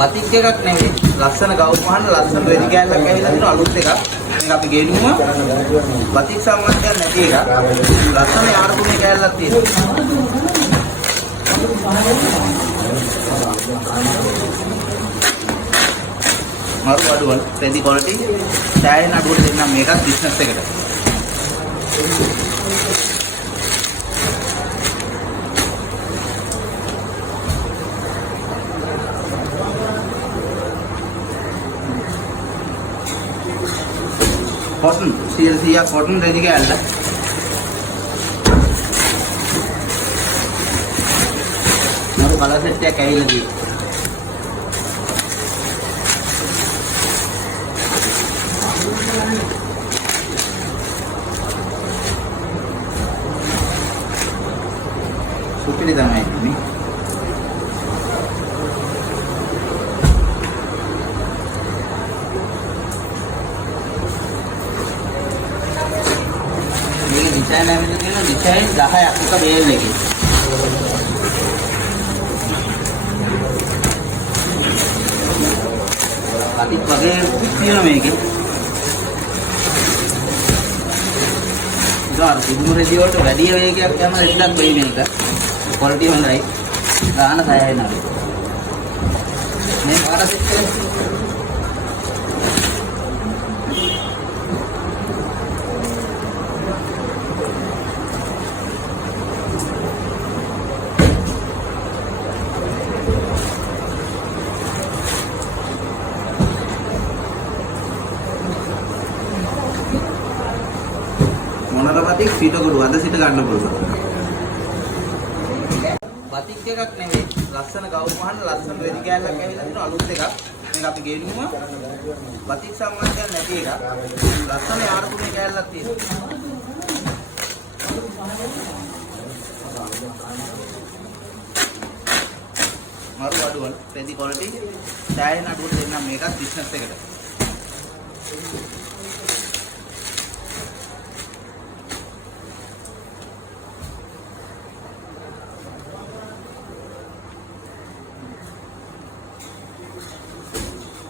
Batik එකක් නෙවෙයි. ලස්සන ගව් මහන ලස්සන වෙඩි කෑල්ලක් ඇවිල්ලා තියෙන අලුත් එකක්. මේක අපි ගෙනුවා. බතික් සම්බන්ධයක් නැති එකක්. ලස්සන යාළුකුණේ කෑල්ලක් තියෙනවා. මරු අඩුවල් රෙදි ක්වොලිටි සෑහෙන අඩුවට දෙන්නම් මේකත් බිස්නස් එකට. cotton 100% cotton රෙදි කෑල්ල. මරු කලර් සෙට් එකක් ඇවිල්ලා තියෙනවා. සුපිරි තමයි ඉන්නේ. මේක ඩිසයින් ඇවිල්ලා තියෙනවා ඩිසයින් 10ක් එක බේල් එකේ. අනිත් වගේ තියෙනවා මේකේ. ගාන තිබුණු රෙදි වලට වැඩි වේගයක් යන රෙද්දක් වෙයි මේක. ක්වොලිටි හොඳයි. ගාන 6යි නේද? මේ පාර සෙට් කරලා මොනරපතික් පිටකරු අද සිට ගන්න පුළුවන්. බතික් එකක් නෙවෙයි. ලස්සන ගව් මහන ලස්සන වෙඩි කෑල්ලක් ඇවිල්ලා තියෙන අලුත් එකක්. මේක අපි ගෙනුවා. බතික් සම්බන්ධයක් නැති එකක්. ලස්සන යාළුකුණේ කෑල්ලක් තියෙනවා. මරු අඩුවල් රෙදි ක්වොලිටි සෑහෙන අඩුවට දෙන්නම් මේකත් බිස්නස් එකට.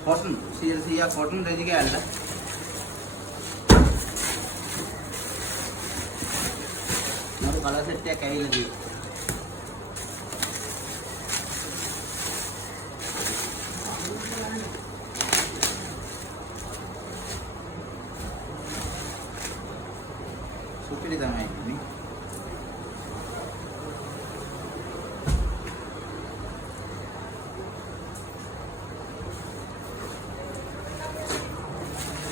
cotton 100% cotton රෙදි කෑල්ල. මරු කලර් සෙට් එකක් ඇවිල්ලා තියෙනවා. සුපිරි තමයි ඉන්නේ.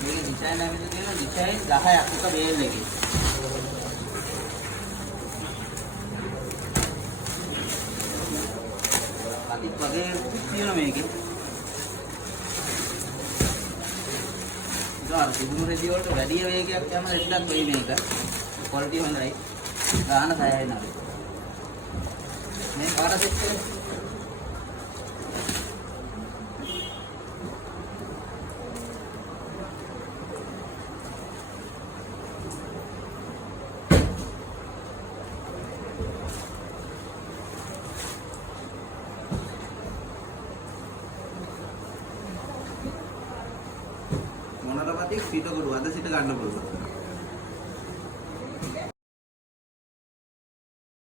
මේක ඩිසයින් ඇවිල්ලා තියෙනවා ඩිසයින් 10ක් එක බේල් එකේ. අනිත් වගේ තියෙනවා මේකේ. ගාන තිබුණු රෙදි වලට වැඩි වේගයක් යන රෙද්දක් වෙයි මේක. ක්වොලිටි හොඳයි. ගාන 6යි නේද? මේ පාර සෙට් කරලා මොනරපතික් පිටකරු අද සිට ගන්න පුළුවන්.